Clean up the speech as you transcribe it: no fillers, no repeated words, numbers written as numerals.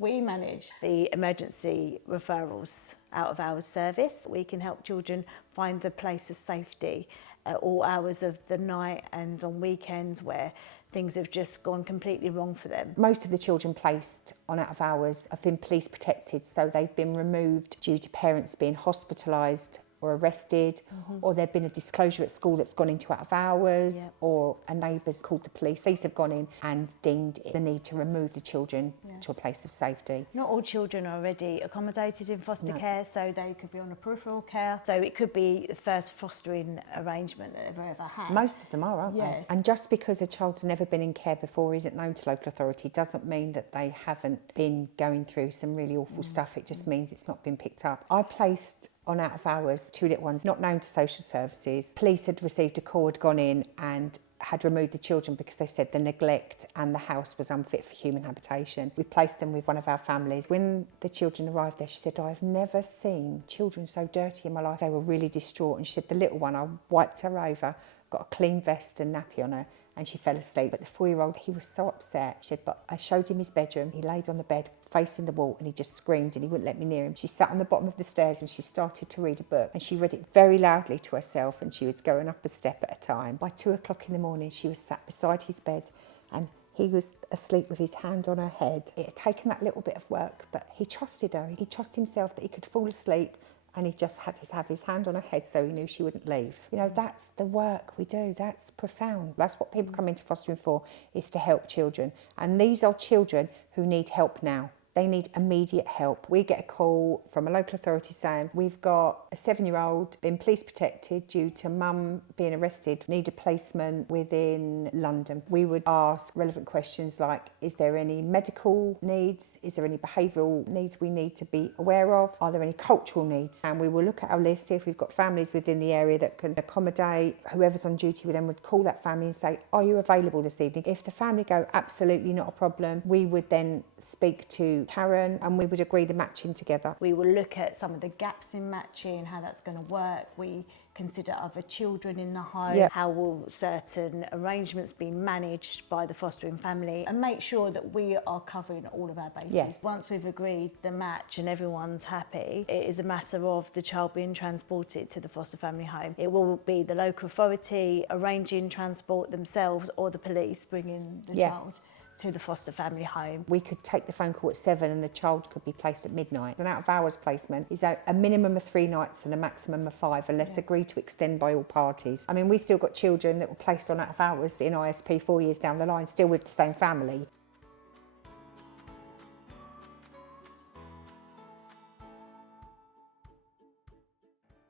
We manage the emergency referrals out of hours service. We can help children find a place of safety at all hours of the night and on weekends where things have just gone completely wrong for them. Most of the children placed on out of hours have been police protected, so they've been removed due to parents being hospitalised or arrested, or there'd been a disclosure at school that's gone into out of hours, or a neighbour's called the police. Police have gone in and deemed the need to remove the children to a place of safety. Not all children are already accommodated in foster care, so they could be on a peripheral care. So it could be the first fostering arrangement that they've ever had. Most of them are, aren't Yes. they? And just because a child's never been in care before, isn't known to local authority, doesn't mean that they haven't been going through some really awful stuff. It just means it's not been picked up. I placed on out of hours 2 little ones not known to social services. Police had received a call, had gone in and had removed the children because they said the neglect and the house was unfit for human habitation. We placed them with one of our families. When the children arrived there, she said, I've never seen children so dirty in my life. They were really distraught, and she said the little one, I wiped her over, got a clean vest and nappy on her, and she fell asleep. But the 4-year-old, he was so upset. She said, but I showed him his bedroom. He laid on the bed facing the wall and he just screamed and he wouldn't let me near him. She sat on the bottom of the stairs and she started to read a book, and she read it very loudly to herself, and she was going up a step at a time. By 2 o'clock in the morning, she was sat beside his bed and he was asleep with his hand on her head. It had taken that little bit of work, but he trusted her. He trusted himself that he could fall asleep, and he just had to have his hand on her head so he knew she wouldn't leave. You know, that's the work we do. That's profound. That's what people come into fostering for, is to help children. And these are children who need help now. They need immediate help. We get a call from a local authority saying, we've got a 7-year-old been police protected due to mum being arrested, need a placement within London. We would ask relevant questions like, is there any medical needs? Is there any behavioural needs we need to be aware of? Are there any cultural needs? And we will look at our list, see if we've got families within the area that can accommodate. Whoever's on duty with them would call that family and say, are you available this evening? If the family go, absolutely not a problem, we would then speak to Karen and we would agree the matching together. We will look at some of the gaps in matching, how that's going to work. We consider other children in the home, how will certain arrangements be managed by the fostering family, and make sure that we are covering all of our bases. Once we've agreed the match and everyone's happy, it is a matter of the child being transported to the foster family home. It will be the local authority arranging transport themselves, or the police bringing the child to the foster family home. We could take the phone call at 7 and the child could be placed at midnight. An out of hours placement is a minimum of 3 nights and a maximum of 5, unless agreed to extend by all parties. I mean, we've still got children that were placed on out of hours in ISP 4 years down the line, still with the same family.